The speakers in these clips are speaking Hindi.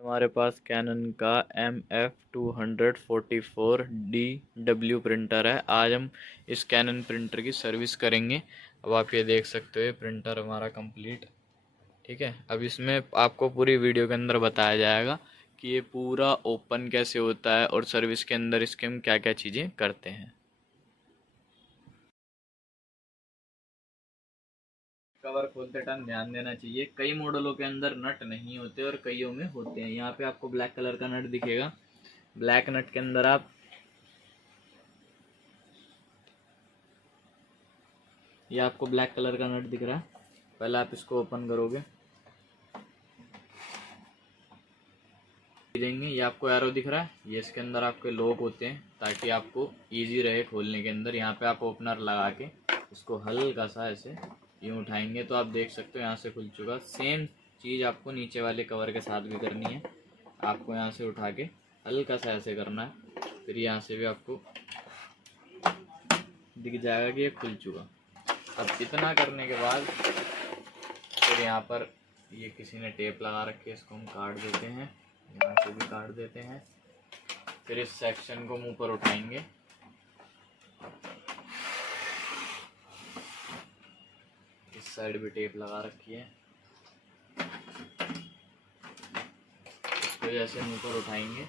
हमारे पास कैनन का MF244DW प्रिंटर है। आज हम इस कैनन प्रिंटर की सर्विस करेंगे। अब आप ये देख सकते हो प्रिंटर हमारा कंप्लीट, ठीक है। अब इसमें आपको पूरी वीडियो के अंदर बताया जाएगा कि ये पूरा ओपन कैसे होता है और सर्विस के अंदर इसके हम क्या क्या चीज़ें करते हैं। कवर खोलते टाइम ध्यान देना चाहिए, कई मॉडलों के अंदर नट नहीं होते और कईयों में होते हैं। यहाँ पे आपको ब्लैक कलर का नट दिखेगा। ब्लैक नट के अंदर आप ये आपको ब्लैक कलर का नट दिख रहा है। पहले आप इसको ओपन करोगे, देंगे ये आपको एरो दिख रहा है, ये इसके अंदर आपके लॉक होते हैं ताकि आपको इजी रहे खोलने के अंदर। यहाँ पे आप ओपनर लगा के इसको हल्का सा ऐसे यूँ उठाएंगे तो आप देख सकते हो यहाँ से खुल चुका। सेम चीज़ आपको नीचे वाले कवर के साथ भी करनी है। आपको यहाँ से उठा के हल्का सा ऐसे करना है, फिर यहाँ से भी आपको दिख जाएगा कि ये खुल चुका। अब इतना करने के बाद फिर यहाँ पर ये किसी ने टेप लगा रखी है, इसको हम काट देते हैं, यहाँ से भी काट देते हैं। फिर इस सेक्शन को मुंह पर उठाएंगे, इस साइड भी टेप लगा रखी है, इसको जैसे मुंह पर उठाएंगे।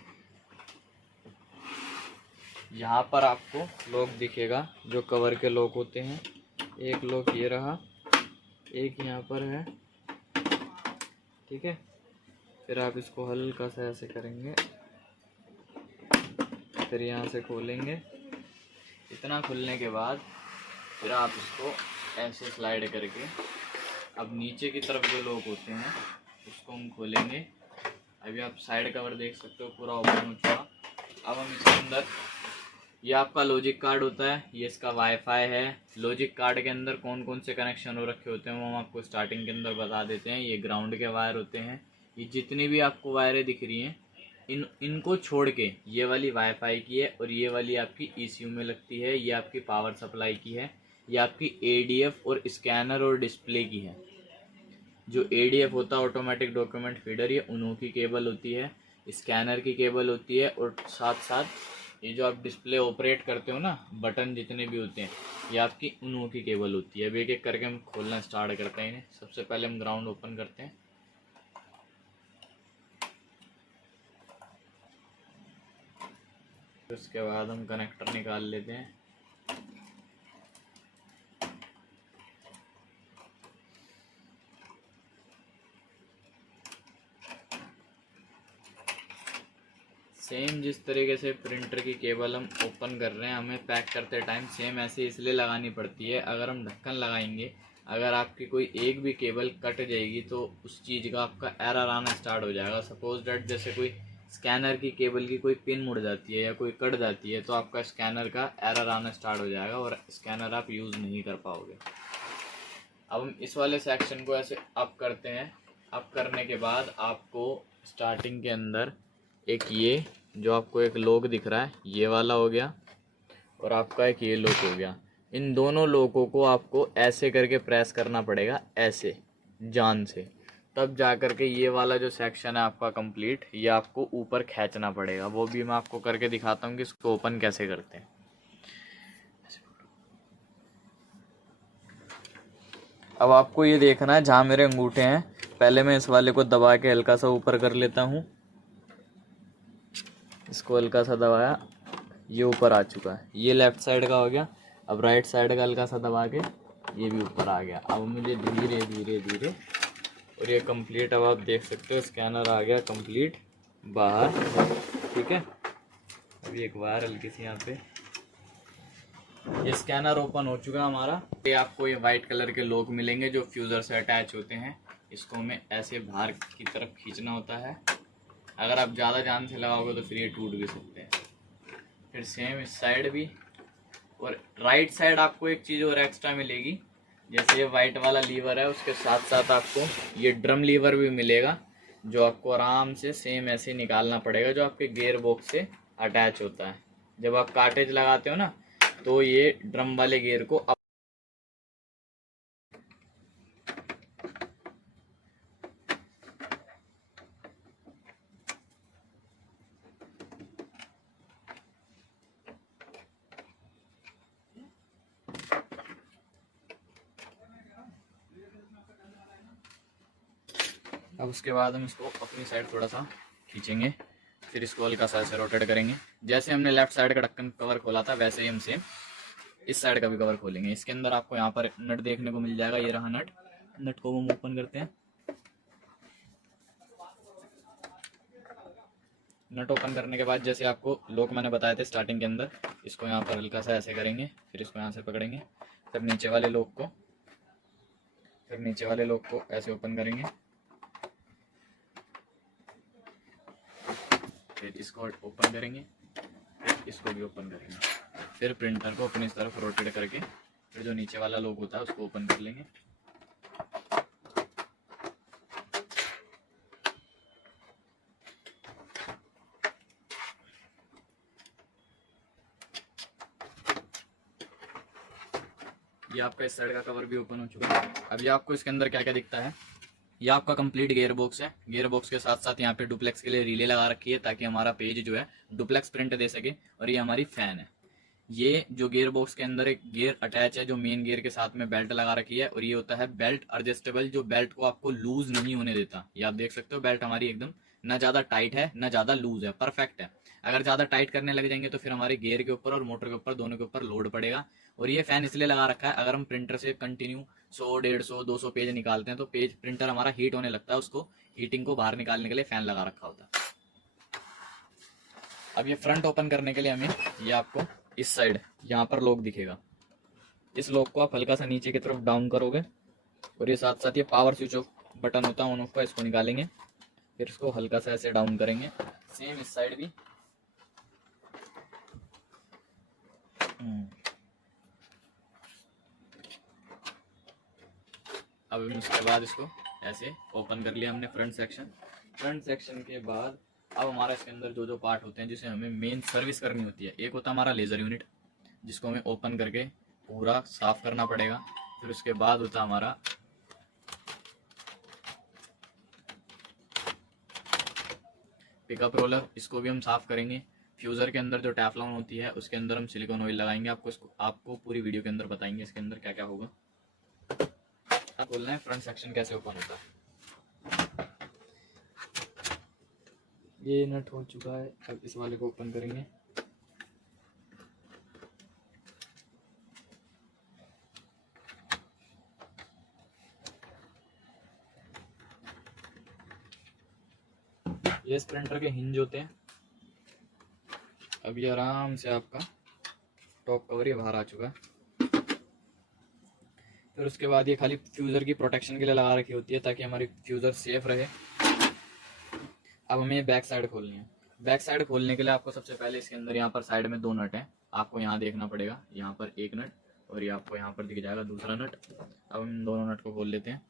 यहाँ पर आपको लॉक दिखेगा जो कवर के लॉक होते हैं। एक लॉक ये रहा, एक यहाँ पर है, ठीक है। फिर आप इसको हल्का सा ऐसे करेंगे, फिर यहाँ से खोलेंगे। इतना खुलने के बाद फिर आप इसको ऐसे स्लाइड करके अब नीचे की तरफ जो लॉक होते हैं उसको हम खोलेंगे। अभी आप साइड कवर देख सकते हो पूरा ओपन हो चुका। अब हम इसके अंदर, ये आपका लॉजिक कार्ड होता है, ये इसका वाईफाई है। लॉजिक कार्ड के अंदर कौन कौन से कनेक्शन हो रखे होते हैं वो हम आपको स्टार्टिंग के अंदर बता देते हैं। ये ग्राउंड के वायर होते हैं। ये जितनी भी आपको वायरें दिख रही हैं इनको छोड़ के ये वाली वाईफाई की है और ये वाली आपकी ईसीयू में लगती है। ये आपकी पावर सप्लाई की है। ये आपकी एडीएफ और स्कैनर और डिस्प्ले की है। जो एडीएफ होता है ऑटोमेटिक डॉक्यूमेंट फीडर, ये उन्हों की केबल होती है। स्कैनर की केबल होती है और साथ साथ ये जो आप डिस्प्ले ऑपरेट करते हो ना, बटन जितने भी होते हैं, ये आपकी उन्हों की केबल होती है। अब एक एक करके हम खोलना स्टार्ट करते हैं इन्हें। सबसे पहले हम ग्राउंड ओपन करते हैं, उसके बाद हम कनेक्टर निकाल लेते हैं। सेम जिस तरीके से प्रिंटर की केबल हम ओपन कर रहे हैं, हमें पैक करते टाइम सेम ऐसे इसलिए लगानी पड़ती है। अगर हम ढक्कन लगाएंगे, अगर आपकी कोई एक भी केबल कट जाएगी तो उस चीज़ का आपका एरर आना स्टार्ट हो जाएगा। सपोज डैट जैसे कोई स्कैनर की केबल की कोई पिन मुड़ जाती है या कोई कट जाती है तो आपका स्कैनर का एरर आना स्टार्ट हो जाएगा और स्कैनर आप यूज़ नहीं कर पाओगे। अब हम इस वाले सेक्शन को ऐसे अप करते हैं। अप करने के बाद आपको स्टार्टिंग के अंदर एक ये जो आपको एक लॉक दिख रहा है ये वाला हो गया और आपका एक ये लॉक हो गया। इन दोनों लॉकों को आपको ऐसे करके प्रेस करना पड़ेगा, ऐसे जान से, तब जा कर के ये वाला जो सेक्शन है आपका कंप्लीट, ये आपको ऊपर खींचना पड़ेगा। वो भी मैं आपको करके दिखाता हूँ कि इसको ओपन कैसे करते हैं। अब आपको ये देखना है जहाँ मेरे अंगूठे हैं, पहले मैं इस वाले को दबा के हल्का सा ऊपर कर लेता हूँ। इसको हल्का सा दबाया, ये ऊपर आ चुका है। ये लेफ्ट साइड का हो गया। अब राइट साइड का हल्का सा दबा के ये भी ऊपर आ गया। अब मुझे धीरे धीरे धीरे और ये कंप्लीट, अब आप देख सकते हो स्कैनर आ गया कंप्लीट बाहर, ठीक है। अभी एक वायर हल्की सी यहाँ पे, ये स्कैनर ओपन हो चुका हमारा। ये आपको ये वाइट कलर के लॉक मिलेंगे जो फ्यूज़र से अटैच होते हैं। इसको हमें ऐसे बाहर की तरफ खींचना होता है। अगर आप ज़्यादा जान से लगाओगे तो फिर ये टूट भी सकते हैं। फिर सेम इस साइड भी, और राइट साइड आपको एक चीज़ और एक्स्ट्रा मिलेगी। जैसे ये वाइट वाला लीवर है उसके साथ साथ आपको ये ड्रम लीवर भी मिलेगा जो आपको आराम से सेम ऐसे निकालना पड़ेगा, जो आपके गियर बॉक्स से अटैच होता है। जब आप कार्टेज लगाते हो ना तो ये ड्रम वाले गियर को अब उसके बाद हम इसको अपनी साइड थोड़ा सा खींचेंगे, फिर इसको हल्का सा ऐसे रोटेट करेंगे। जैसे हमने लेफ्ट साइड का ढक्कन कवर खोला था वैसे ही हम सेम इस साइड का भी कवर खोलेंगे। इसके अंदर आपको यहाँ पर नट देखने को मिल जाएगा, ये रहा नट। नट को हम ओपन करते हैं। नट ओपन करने के बाद जैसे आपको लोक मैंने बताए थे स्टार्टिंग के अंदर, इसको यहाँ पर हल्का सा ऐसे करेंगे, फिर इसको यहाँ से पकड़ेंगे, फिर नीचे वाले लोक को ऐसे ओपन करेंगे, फिर इसको ओपन करेंगे, फिर इसको भी ओपन करेंगे, फिर प्रिंटर को अपनी तरफ रोटेट करके फिर जो नीचे वाला लोक होता है उसको ओपन कर लेंगे। ये आपका इस साइड का कवर भी ओपन हो चुका है। अभी आपको इसके अंदर क्या क्या दिखता है, ये आपका कंप्लीट गियर बॉक्स है। गियर बॉक्स के साथ साथ यहाँ पे डुप्लेक्स के लिए रिले लगा रखी है ताकि हमारा पेज जो है डुप्लेक्स प्रिंट दे सके। और ये हमारी फैन है। ये जो गियर बॉक्स के अंदर एक गियर अटैच है जो मेन गियर के साथ में बेल्ट लगा रखी है, और ये होता है बेल्ट एडजस्टेबल, जो बेल्ट को आपको लूज नहीं होने देता। ये आप देख सकते हो, बेल्ट हमारी एकदम ना ज्यादा टाइट है ना ज्यादा लूज है, परफेक्ट है। अगर ज्यादा टाइट करने लग जाएंगे तो फिर हमारे गियर के ऊपर और मोटर के ऊपर दोनों के ऊपर लोड पड़ेगा। और ये फैन इसलिए लगा रखा है, अगर हम प्रिंटर से कंटिन्यू 100, 150, 200 पेज निकालते हैं तो पेज प्रिंटर हमारा हीट होने लगता है, उसको हीटिंग को बाहर निकालने के लिए फैन लगा रखा होता है। अब ये फ्रंट ओपन करने के लिए हमें ये आपको इस साइड यहाँ पर लॉक दिखेगा, इस लॉक को आप हल्का सा नीचे की तरफ डाउन करोगे, और ये साथ साथ ये पावर स्विच ऑफ बटन होता है ऑन ऑफ का, इसको निकालेंगे, फिर इसको हल्का सा ऐसे डाउन करेंगे। सेम इस साइड भी। अब उसके बाद इसको ऐसे ओपन कर लिया हमने फ्रंट सेक्शन के बाद अब हमारा इसके अंदर जो जो पार्ट होते हैं जिसे हमें मेन सर्विस करनी होती है, एक होता है हमारा लेज़र यूनिट जिसको हमें ओपन करके पूरा साफ करना पड़ेगा। फिर उसके बाद होता है हमारा पिकअप रोलर, इसको भी हम साफ करेंगे। फ्यूज़र के अंदर जो टेफ्लॉन होती है उसके अंदर हम सिलिकॉन ऑयल लगाएंगे। आपको पूरी वीडियो के अंदर बताएंगे इसके अंदर क्या क्या होगा। अब बोलना है फ्रंट सेक्शन कैसे ओपन होता है। ये नट हो चुका है, अब इस वाले को ओपन करेंगे। ये स्प्रिंटर के हिंज होते हैं। अब ये आराम से आपका टॉप कवर ये बाहर आ चुका है। फिर उसके बाद ये खाली फ्यूज़र की प्रोटेक्शन के लिए लगा रखी होती है ताकि हमारी फ्यूज़र सेफ रहे। अब हमें बैक साइड खोलनी है। बैक साइड खोलने के लिए आपको सबसे पहले इसके अंदर यहाँ पर साइड में 2 नट हैं, आपको यहाँ देखना पड़ेगा। यहाँ पर एक नट और ये आपको यहाँ पर दिख जाएगा दूसरा नट। अब हम दोनों नट को खोल लेते हैं।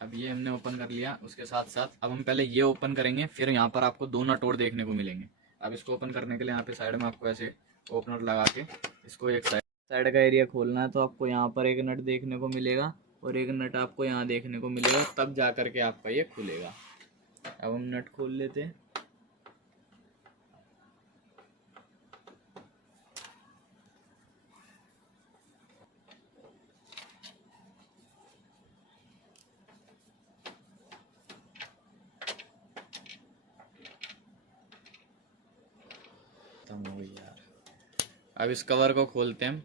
अब ये हमने ओपन कर लिया। उसके साथ साथ अब हम पहले ये ओपन करेंगे, फिर यहाँ पर आपको 2 नट और देखने को मिलेंगे। अब इसको ओपन करने के लिए यहाँ पे साइड में आपको ऐसे ओपनर लगा के इसको एक साइड का एरिया खोलना है। तो आपको यहाँ पर एक नट देखने को मिलेगा और एक नट आपको यहाँ देखने को मिलेगा, तब जा करके आपका ये खुलेगा। अब हम नट खोल लेते हैं। यार अब इस कवर को खोलते हैं हम।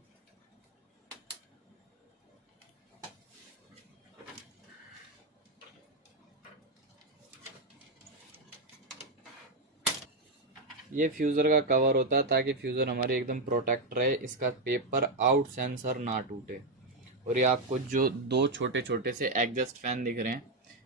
ये फ्यूज़र का कवर होता है ताकि फ्यूज़र हमारी एकदम प्रोटेक्ट रहे, इसका पेपर आउट सेंसर ना टूटे। और ये आपको जो 2 छोटे छोटे से एग्जॉस्ट फैन दिख रहे हैं,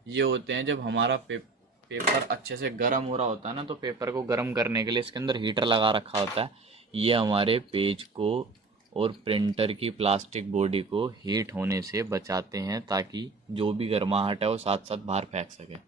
ये होते हैं जब हमारा पेपर अच्छे से गर्म हो रहा होता है ना, तो पेपर को गर्म करने के लिए इसके अंदर हीटर लगा रखा होता है। ये हमारे पेज को और प्रिंटर की प्लास्टिक बॉडी को हीट होने से बचाते हैं ताकि जो भी गर्माहट है वो साथ साथ बाहर फेंक सके।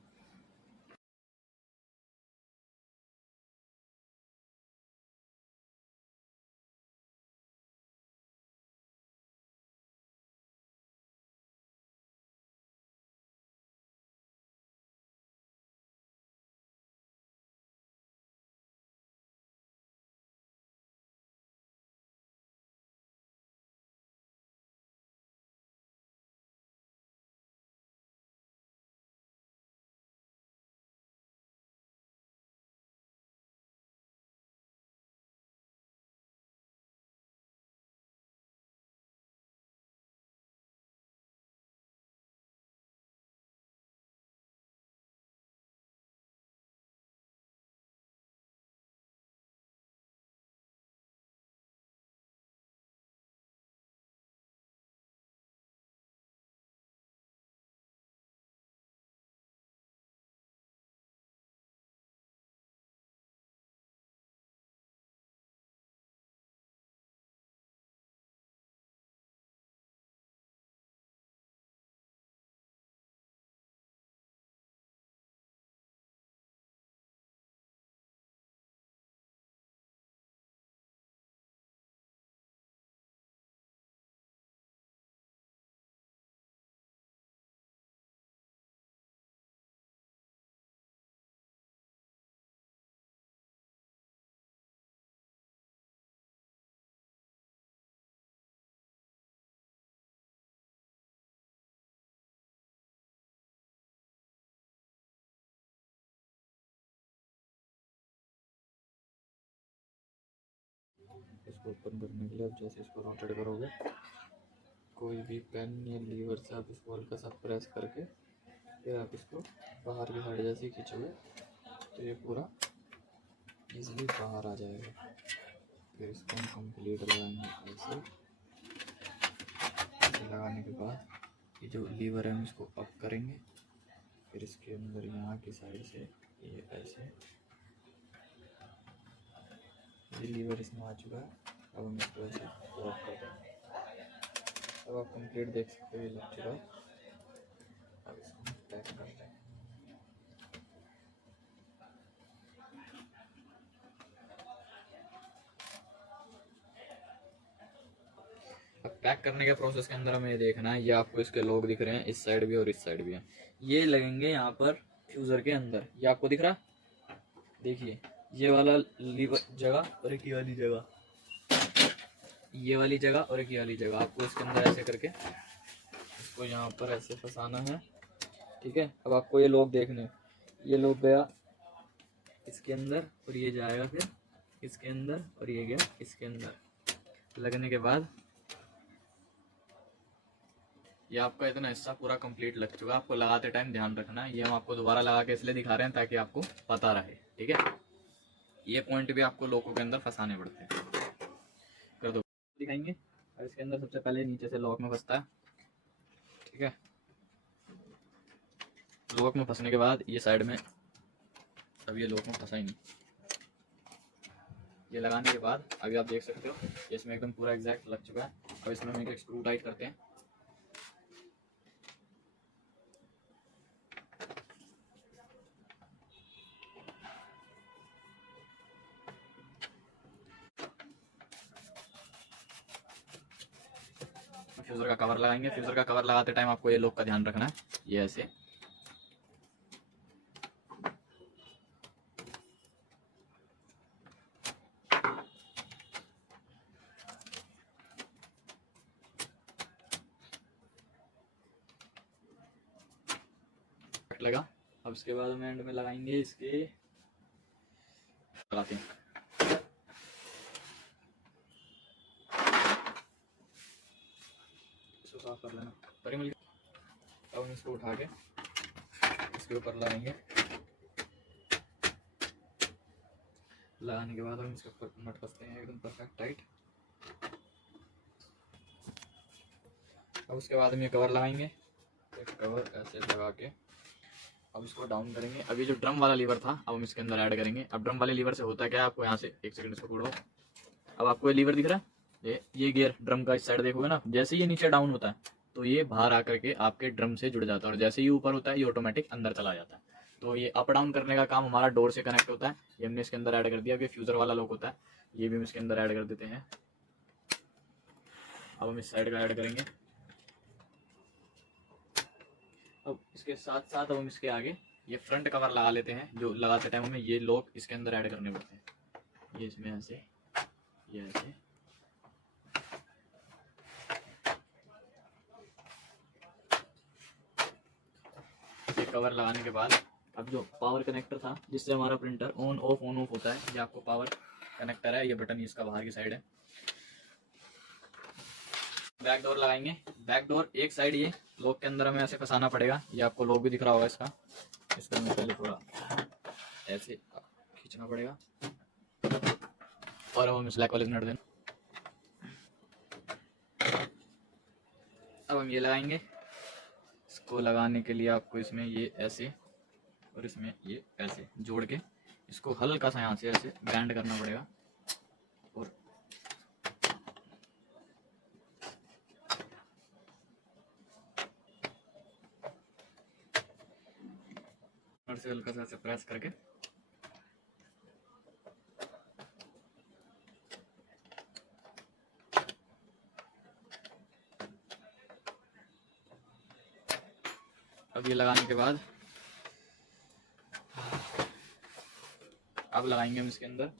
इसको ओपन करने के लिए अब जैसे इसको रोटेट करोगे, कोई भी पेन या लीवर से आप इसको हल्का सा प्रेस करके फिर आप इसको बाहर की साइड जैसे खींचोगे तो ये पूरा इजीली बाहर आ जाएगा। फिर इसको हम कंप्लीट लगाएंगे ऐसे। लगाने के बाद ये जो लीवर है हम इसको अप करेंगे, फिर इसके अंदर यहाँ की साइड से ये ऐसे, ये लीवर इसमें आ चुका है। अब हम इसको ऐसे लॉक कर देंगे। अब आप कंप्लीट देख सकते हो ये लग चुका है। अब इसको पैक कर देंगे। अब पैक करने के प्रोसेस के अंदर हमें ये देखना है, ये आपको इसके लोग दिख रहे हैं इस साइड भी और इस साइड भी है, ये लगेंगे यहाँ पर फ्यूज़र के अंदर। ये आपको दिख रहा है, देखिए ये वाला लीवर जगह और एक ये वाली जगह, ये वाली जगह और एक ये वाली जगह। आपको इसके अंदर ऐसे करके इसको यहाँ पर ऐसे फंसाना है, ठीक है। अब आपको ये लोग देखने, ये लोग गया इसके अंदर और ये जाएगा फिर इसके अंदर और ये गया इसके अंदर। लगने के बाद ये आपका इतना हिस्सा पूरा कंप्लीट लग चुका है। आपको लगाते टाइम ध्यान रखना है, ये हम आपको दोबारा लगा के इसलिए दिखा रहे हैं ताकि आपको पता रहे, ठीक है। ये पॉइंट भी आपको लोगों के अंदर फंसाने पड़ते हैं। कर दो, दिखाएंगे। और इसके अंदर सबसे पहले नीचे से लॉक में फंसता है, ठीक है। लॉक में फंसने के बाद ये साइड में, अब ये लॉक में फंसा ही नहीं। ये लगाने के बाद अभी आप देख सकते हो इसमें एकदम पूरा एग्जैक्ट लग चुका है। अब इसमें हम एक स्क्रू टाइट करते हैं। फ्यूज़र का कवर लगाएंगे। फ्यूज़र का कवर लगाते टाइम आपको ये लॉक का ध्यान रखना है, ये ऐसे लगा। अब इसके बाद हम एंड में लगाएंगे इसके, लगाते हैं इसको साफ कर लेना परिमल। अब हम इसको उठा के इसके ऊपर लगाएंगे। लगाने के बाद हम इसके ऊपर नट कसते हैं एकदम परफेक्ट टाइट। अब उसके बाद हम ये कवर लगाएंगे, एक कवर ऐसे लगा के अब इसको डाउन करेंगे। अभी जो ड्रम वाला लीवर था अब हम इसके अंदर ऐड करेंगे। अब ड्रम वाले लीवर से होता है क्या, आपको यहाँ से एक सेकंड इसको पकड़ो। अब आपको ये लीवर दिख रहा है, ये गियर ड्रम का इस साइड देखोगे ना, जैसे ये नीचे डाउन होता है तो ये बाहर आकर के आपके ड्रम से जुड़ जाता है, और जैसे ही ऊपर होता है ये ऑटोमेटिक अंदर चला जाता है। तो ये अप डाउन करने का काम हमारा डोर से कनेक्ट होता है। ये हमने इसके अंदर ऐड कर दिया। अब ये फ्यूज़र वाला लॉक होता है, ये भी हम इसके अंदर ऐड कर देते हैं। अब हम इस साइड का ऐड करेंगे। अब इसके साथ साथ अब हम इसके आगे ये फ्रंट कवर लगा लेते हैं, जो लगाते टाइम हमें ये लॉक इसके अंदर ऐड करने पड़ते हैं। ये इसमें ऐसे, ये ऐसे, ये कवर लगाने के बाद अब जो पावर कनेक्टर था जिससे हमारा प्रिंटर ऑन ऑफ होता है, ये आपको पावर कनेक्टर है, ये बटन इसका बाहर की साइड है। बैक डोर लगाएंगे। बैक डोर एक साइड ये लॉक के अंदर हमें ऐसे फंसाना पड़ेगा। ये आपको लॉक भी दिख रहा होगा इसका, इसका हमें पहले थोड़ा ऐसे खींचना पड़ेगा और अब हम इस ब्लैक वाले नट दें। अब हम ये लगाएंगे। इसको लगाने के लिए आपको इसमें ये ऐसे और इसमें ये ऐसे जोड़ के इसको हल्का सा यहाँ से ऐसे बैंड करना पड़ेगा और से हल्का सा ऐसे प्रेस करके अब ये लगाने के बाद अब लगाएंगे हम इसके अंदर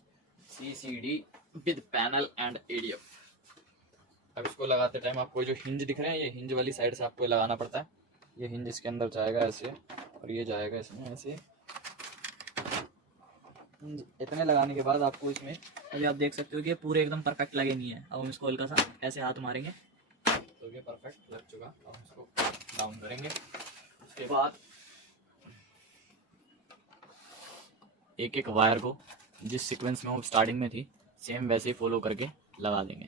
CCD with panel and ADF। अब इसको लगाते टाइम आपको जो हिंज दिख रहे हैं, ये हिंज वाली साइड से आपको लगाना पड़ता है। ये हिंज इसके अंदर जाएगा ऐसे और ये जाएगा इसमें ऐसे। इतने लगाने के बाद आपको इसमें अभी आप देख सकते हो कि ये पूरे एकदम परफेक्ट लगे नहीं है। अब हम इसको हल्का सा ऐसे हाथ मारेंगे तो ये परफेक्ट लग चुका। अब हम इसको डाउन करेंगे। उसके बाद एक एक वायर को जिस सीक्वेंस में वो स्टार्टिंग में थी सेम वैसे ही फॉलो करके लगा देंगे।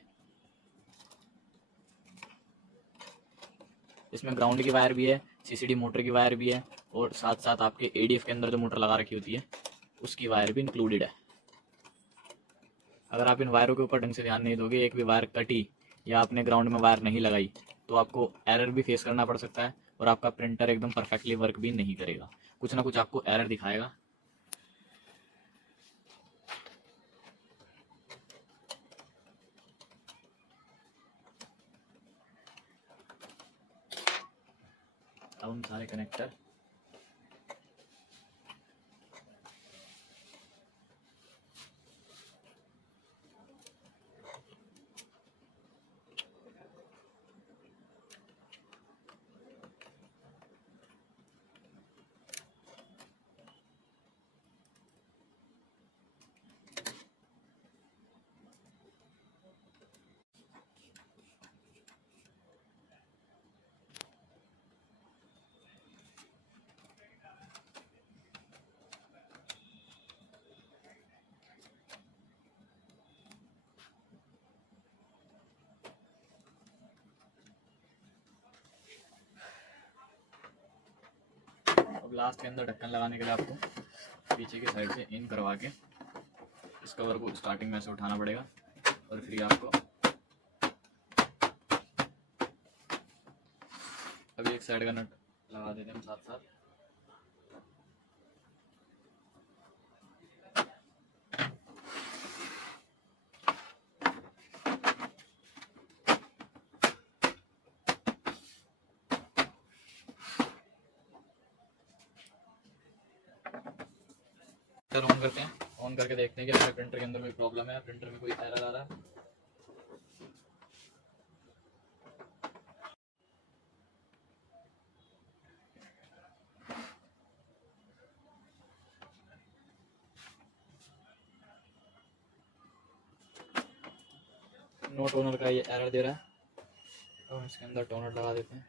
इसमें ग्राउंड की वायर भी है, सीसीडी मोटर की वायर भी है और साथ साथ आपके एडीएफ के अंदर जो मोटर लगा रखी होती है उसकी वायर भी इंक्लूडेड है। अगर आप इन वायरों के ऊपर ढंग से ध्यान नहीं दोगे, एक भी वायर कटी या आपने ग्राउंड में वायर नहीं लगाई तो आपको एरर भी फेस करना पड़ सकता है और आपका प्रिंटर एकदम परफेक्टली वर्क भी नहीं करेगा, कुछ ना कुछ आपको एरर दिखाएगा। अब हम सारे कनेक्टर अब लास्ट के अंदर ढक्कन लगाने के लिए आपको पीछे की साइड से इन करवा के इस कवर को स्टार्टिंग में से उठाना पड़ेगा और फिर आपको अभी एक साइड का नट लगा देते हैं हम साथ साथ। ऑन करते हैं, ऑन करके देखते हैं कि हमारे प्रिंटर के अंदर कोई प्रॉब्लम है, प्रिंटर में कोई एरर आ रहा है। नो टोनर का ये एरर दे रहा है, तो हम इसके अंदर टोनर लगा देते हैं।